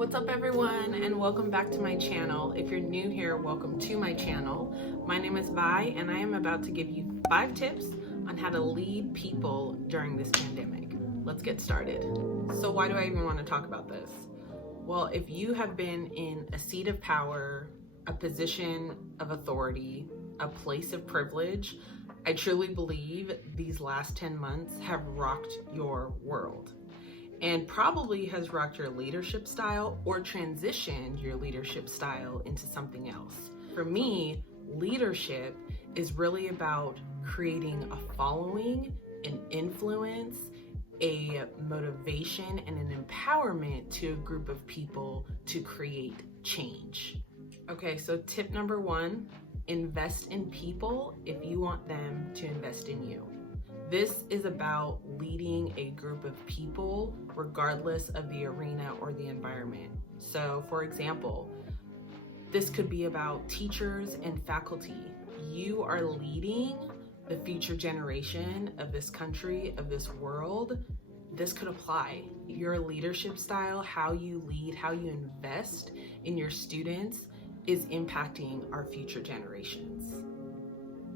What's up everyone, and welcome back to my channel. If you're new here, welcome to my channel. My name is Vi and I am about to give you 5 tips on how to lead people during this pandemic. Let's get started. So why do I even want to talk about this? Well, if you have been in a seat of power, a position of authority, a place of privilege, I truly believe these last 10 months have rocked your world. And probably has rocked your leadership style or transitioned your leadership style into something else. For me, leadership is really about creating a following, an influence, a motivation, and an empowerment to a group of people to create change. Okay, so tip number 1, invest in people if you want them to invest in you. This is about leading a group of people regardless of the arena or the environment. So for example, this could be about teachers and faculty. You are leading the future generation of this country, of this world. This could apply. Your leadership style, how you lead, how you invest in your students is impacting our future generations.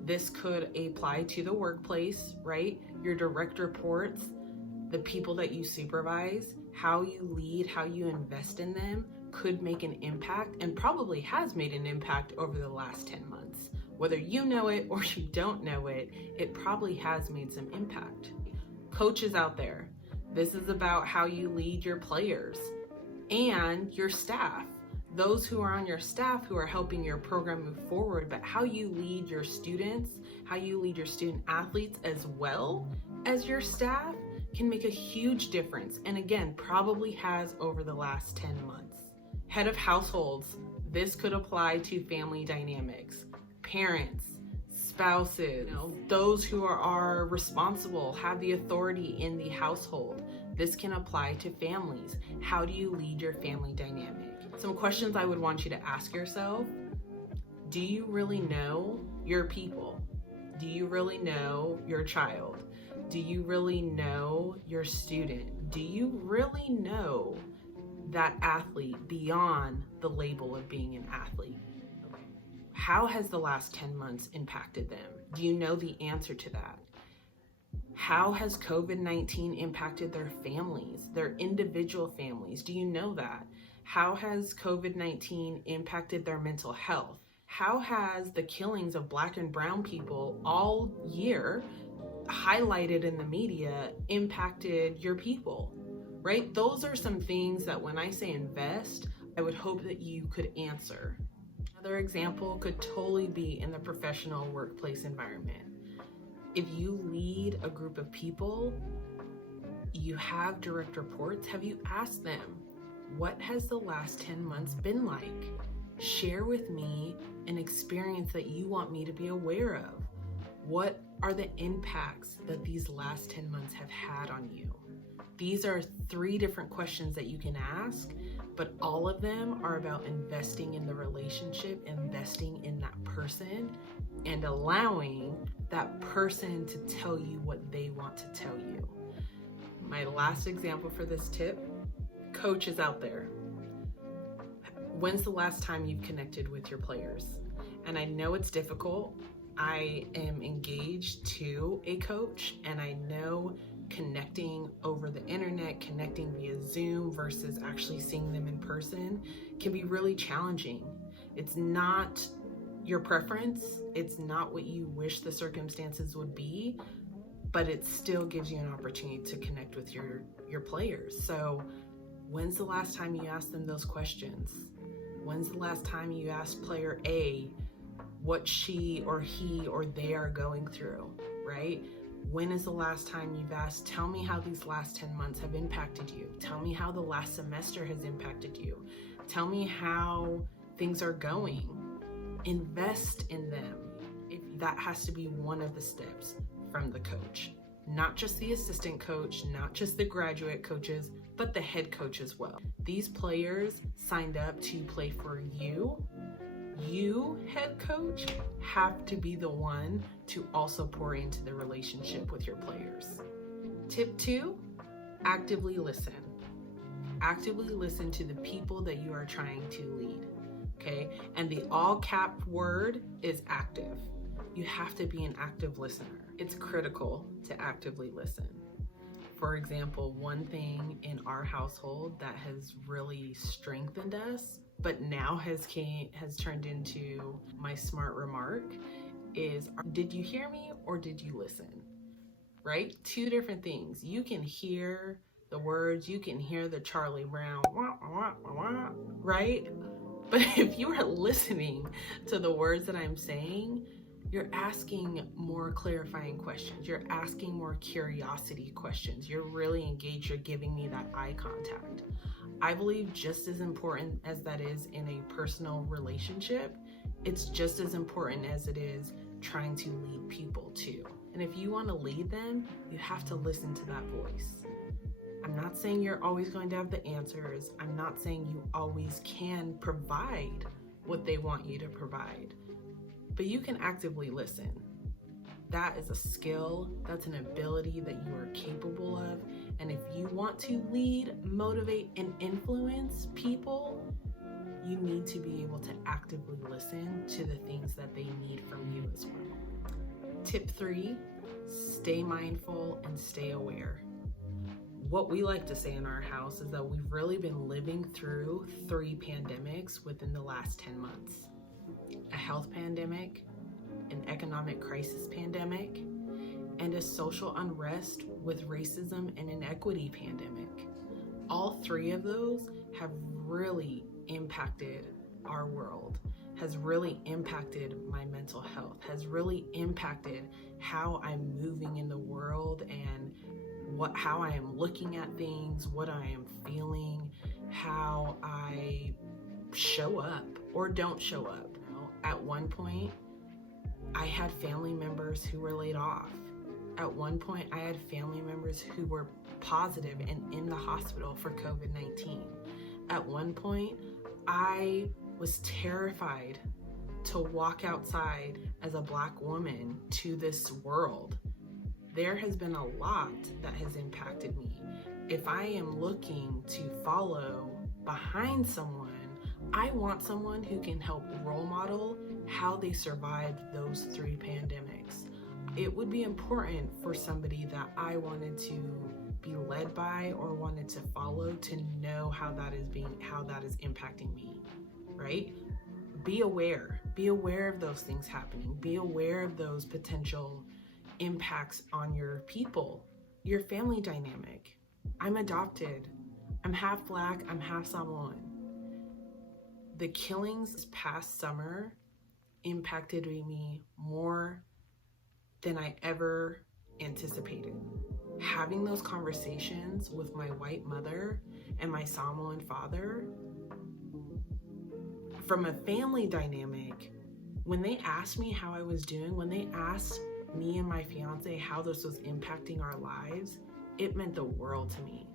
This could apply to the workplace, right? Your direct reports, the people that you supervise, how you lead, how you invest in them could make an impact and probably has made an impact over the last 10 months. Whether you know it or you don't know it, it probably has made some impact. Coaches out there, this is about how you lead your players and your staff. Those who are on your staff who are helping your program move forward, but how you lead your students, how you lead your student athletes as well as your staff can make a huge difference. And again, probably has over the last 10 months. Head of households, this could apply to family dynamics, parents, spouses, those who are responsible, have the authority in the household. This can apply to families. How do you lead your family dynamic? Some questions I would want you to ask yourself. Do you really know your people? Do you really know your child? Do you really know your student? Do you really know that athlete beyond the label of being an athlete? How has the last 10 months impacted them? Do you know the answer to that? How has COVID-19 impacted their families, their individual families? Do you know that? How has COVID-19 impacted their mental health? How has the killings of Black and brown people all year highlighted in the media impacted your people, right? Those are some things that when I say invest, I would hope that you could answer. Another example could totally be in the professional workplace environment. If you lead a group of people, you have direct reports, have you asked them, what has the last 10 months been like? Share with me an experience that you want me to be aware of. What are the impacts that these last 10 months have had on you? These are 3 different questions that you can ask, but all of them are about investing in the relationship, investing in that person, and allowing that person to tell you what they want to tell you. My last example for this tip, coaches out there. When's the last time you've connected with your players? And I know it's difficult. I am engaged to a coach, and I know connecting over the internet, connecting via Zoom versus actually seeing them in person can be really challenging. It's not your preference. It's not what you wish the circumstances would be, but it still gives you an opportunity to connect with your players. So when's the last time you asked them those questions? When's the last time you asked player A what she or he or they are going through, right? When is the last time you've asked, tell me how these last 10 months have impacted you. Tell me how the last semester has impacted you. Tell me how things are going. Invest in them. If that has to be one of the steps from the coach. Not just the assistant coach, not just the graduate coaches, but the head coach as well. These players signed up to play for you. You, head coach, have to be the one to also pour into the relationship with your players. Tip 2, actively listen. actively listen to the people that you are trying to lead, okay? And the all cap word is active. You have to be an active listener. It's critical to actively listen. For example, one thing in our household that has really strengthened us, but now has turned into my smart remark is, did you hear me or did you listen? Right? Two different things. You can hear the words, you can hear the Charlie Brown, wah, wah, wah, right? But if you are listening to the words that I'm saying, you're asking more clarifying questions. You're asking more curiosity questions. You're really engaged. You're giving me that eye contact. I believe just as important as that is in a personal relationship, it's just as important as it is trying to lead people too. And if you want to lead them, you have to listen to that voice. I'm not saying you're always going to have the answers. I'm not saying you always can provide what they want you to provide, but you can actively listen. That is a skill, that's an ability that you are capable of. And if you want to lead, motivate, and influence people, you need to be able to actively listen to the things that they need from you as well. Tip 3, stay mindful and stay aware. What we like to say in our house is that we've really been living through 3 pandemics within the last 10 months. A health pandemic, an economic crisis pandemic, and a social unrest with racism and inequity pandemic. All 3 of those have really impacted our world, has really impacted my mental health, has really impacted how I'm moving in the world and how I am looking at things, what I am feeling, how I show up or don't show up. At one point, I had family members who were laid off. At one point, I had family members who were positive and in the hospital for COVID-19. At one point, I was terrified to walk outside as a Black woman to this world. There has been a lot that has impacted me. If I am looking to follow behind someone, I want someone who can help role model how they survived those 3 pandemics. It would be important for somebody that I wanted to be led by or wanted to follow to know how that is impacting me, right? Be aware of those things happening. Be aware of those potential impacts on your people, your family dynamic. I'm adopted. I'm half Black, I'm half Samoan. The killings this past summer impacted me more than I ever anticipated. Having those conversations with my white mother and my Samoan father, from a family dynamic, when they asked me how I was doing, when they asked me and my fiance how this was impacting our lives, it meant the world to me.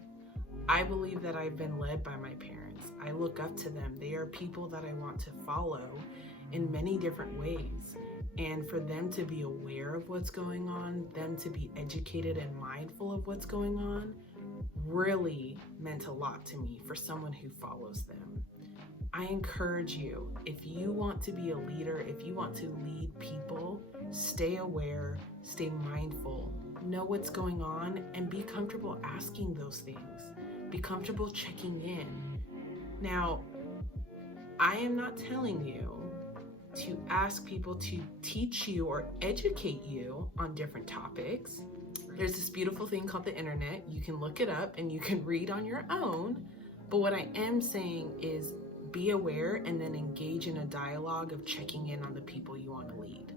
I believe that I've been led by my parents. I look up to them. They are people that I want to follow in many different ways. And for them to be aware of what's going on, them to be educated and mindful of what's going on, really meant a lot to me for someone who follows them. I encourage you, if you want to be a leader, if you want to lead people, stay aware, stay mindful, know what's going on, and be comfortable asking those things. Be comfortable checking in. Now, I am not telling you to ask people to teach you or educate you on different topics. There's this beautiful thing called the internet. You can look it up and you can read on your own. But what I am saying is be aware and then engage in a dialogue of checking in on the people you want to lead.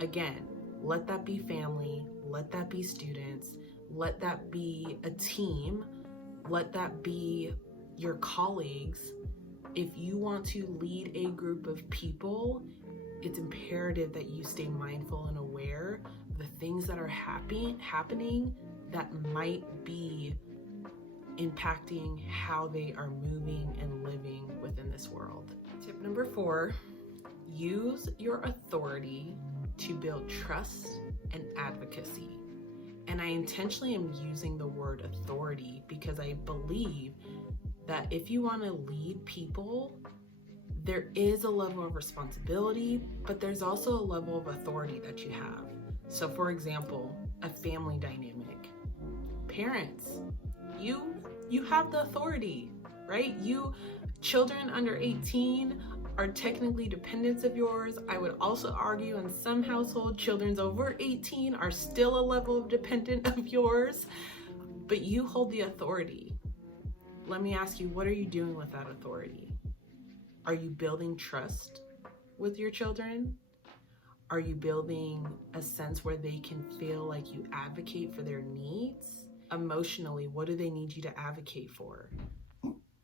Again, let that be family, let that be students, let that be a team, let that be your colleagues. If you want to lead a group of people, it's imperative that you stay mindful and aware of the things that are happening that might be impacting how they are moving and living within this world. Tip number 4, use your authority to build trust and advocacy. And I intentionally am using the word authority because I believe that if you want to lead people, there is a level of responsibility, but there's also a level of authority that you have. So for example, a family dynamic. Parents, you have the authority, right? Children under 18 are technically dependents of yours. I would also argue in some households, children over 18 are still a level of dependent of yours, but you hold the authority. Let me ask you, what are you doing with that authority? Are you building trust with your children? Are you building a sense where they can feel like you advocate for their needs? Emotionally, what do they need you to advocate for?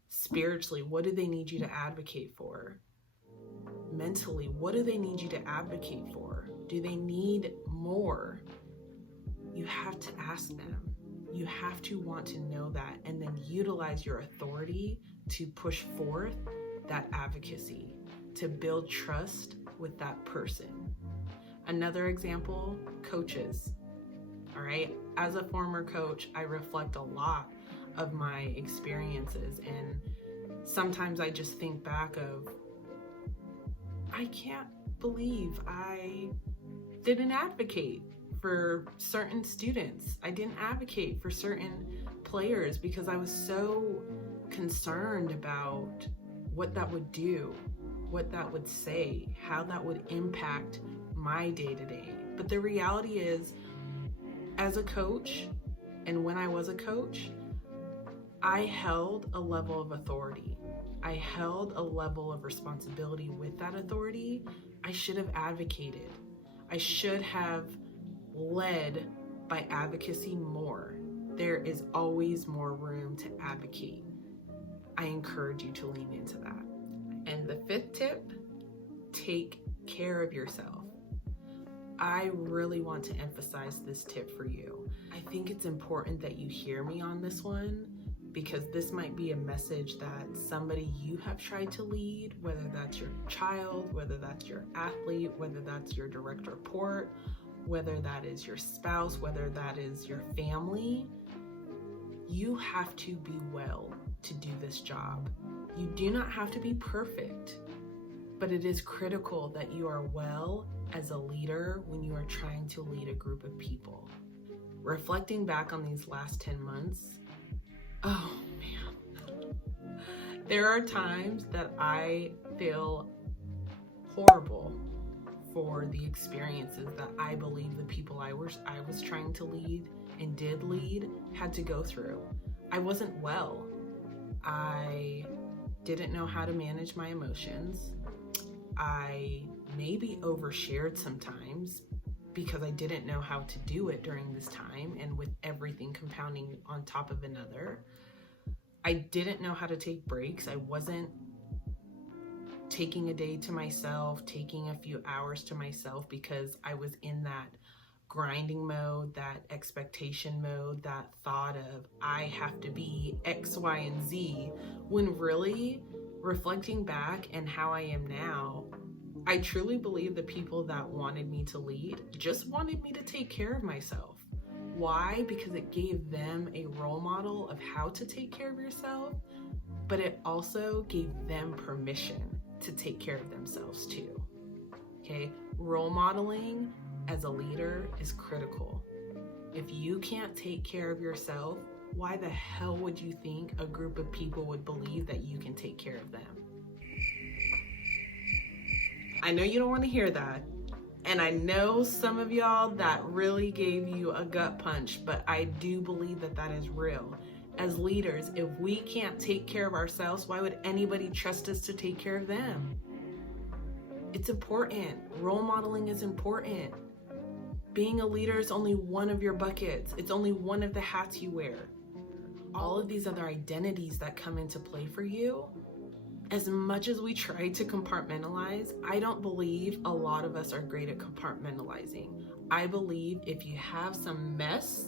Spiritually, what do they need you to advocate for? Mentally, what do they need you to advocate for? Do they need more? You have to ask them. You have to want to know that and then utilize your authority to push forth that advocacy, to build trust with that person. Another example, coaches. All right, as a former coach, I reflect a lot of my experiences, and sometimes I just think back of, I can't believe I didn't advocate for certain students. I didn't advocate for certain players because I was so concerned about what that would do, what that would say, how that would impact my day-to-day. But the reality is, as a coach, and when I was a coach, I held a level of authority. I held a level of responsibility with that authority. I should have advocated. I should have led by advocacy more. There is always more room to advocate. I encourage you to lean into that. And the fifth tip, take care of yourself. I really want to emphasize this tip for you. I think it's important that you hear me on this one, because this might be a message that somebody you have tried to lead, whether that's your child, whether that's your athlete, whether that's your direct report, whether that is your spouse, whether that is your family. You have to be well to do this job. You do not have to be perfect, but it is critical that you are well as a leader when you are trying to lead a group of people. Reflecting back on these last 10 months, oh man, there are times that I feel horrible for the experiences that I believe the people I was trying to lead and did lead had to go through. I wasn't well. I didn't know how to manage my emotions. I maybe overshared sometimes because I didn't know how to do it during this time, and with everything compounding on top of another. I didn't know how to take breaks. I wasn't taking a day to myself, taking a few hours to myself, because I was in that grinding mode, that expectation mode, that thought of I have to be X, Y, and Z, when really, reflecting back and how I am now, I truly believe the people that wanted me to lead just wanted me to take care of myself. Why? Because it gave them a role model of how to take care of yourself, but it also gave them permission to take care of themselves too. Okay? Role modeling as a leader is critical. If you can't take care of yourself, why the hell would you think a group of people would believe that you can take care of them? I know you don't want to hear that. And I know some of y'all that really gave you a gut punch, but I do believe that that is real. As leaders, if we can't take care of ourselves, why would anybody trust us to take care of them? It's important. Role modeling is important. Being a leader is only one of your buckets. It's only one of the hats you wear. All of these other identities that come into play for you, as much as we try to compartmentalize, I don't believe a lot of us are great at compartmentalizing. I believe if you have some mess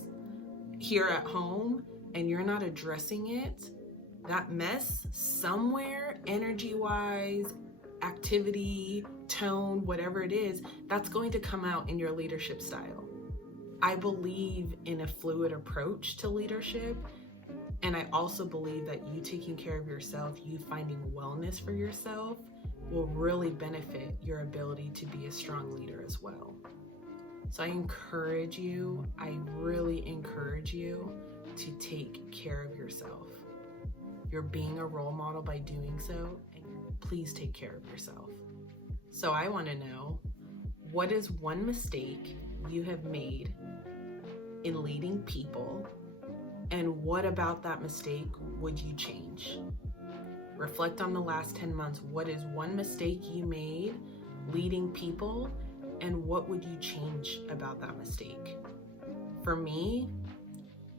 here at home and you're not addressing it, that mess somewhere, energy-wise, activity, tone, whatever it is, that's going to come out in your leadership style. I believe in a fluid approach to leadership. And I also believe that you taking care of yourself, you finding wellness for yourself, will really benefit your ability to be a strong leader as well. So I really encourage you to take care of yourself. You're being a role model by doing so, and please take care of yourself. So I want to know, what is one mistake you have made in leading people, and what about that mistake would you change? Reflect on the last 10 months. What is one mistake you made leading people, and what would you change about that mistake? For me,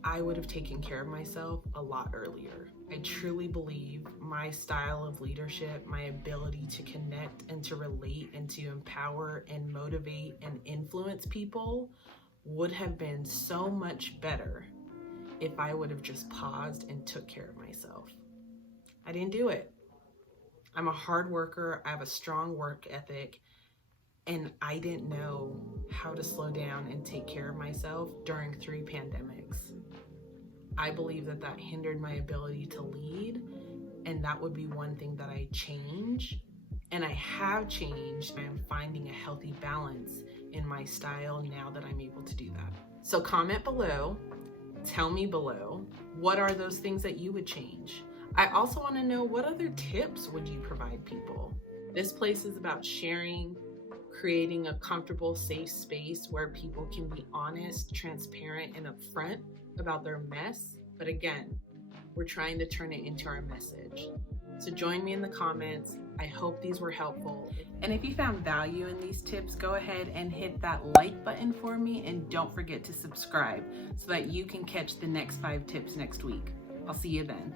I would have taken care of myself a lot earlier. I truly believe my style of leadership, my ability to connect and to relate and to empower and motivate and influence people would have been so much better if I would have just paused and took care of myself. I didn't do it. I'm a hard worker. I have a strong work ethic, and I didn't know how to slow down and take care of myself during 3 pandemics. I believe that hindered my ability to lead, and that would be one thing that I change. And I have changed. I'm finding a healthy balance in my style now that I'm able to do that. So comment below, tell me below, what are those things that you would change? I also want to know, what other tips would you provide people? This place is about sharing, creating a comfortable, safe space where people can be honest, transparent, and upfront about their mess. But again, we're trying to turn it into our message. So join me in the comments. I hope these were helpful. And if you found value in these tips, go ahead and hit that like button for me, and don't forget to subscribe so that you can catch the next 5 tips next week. I'll see you then.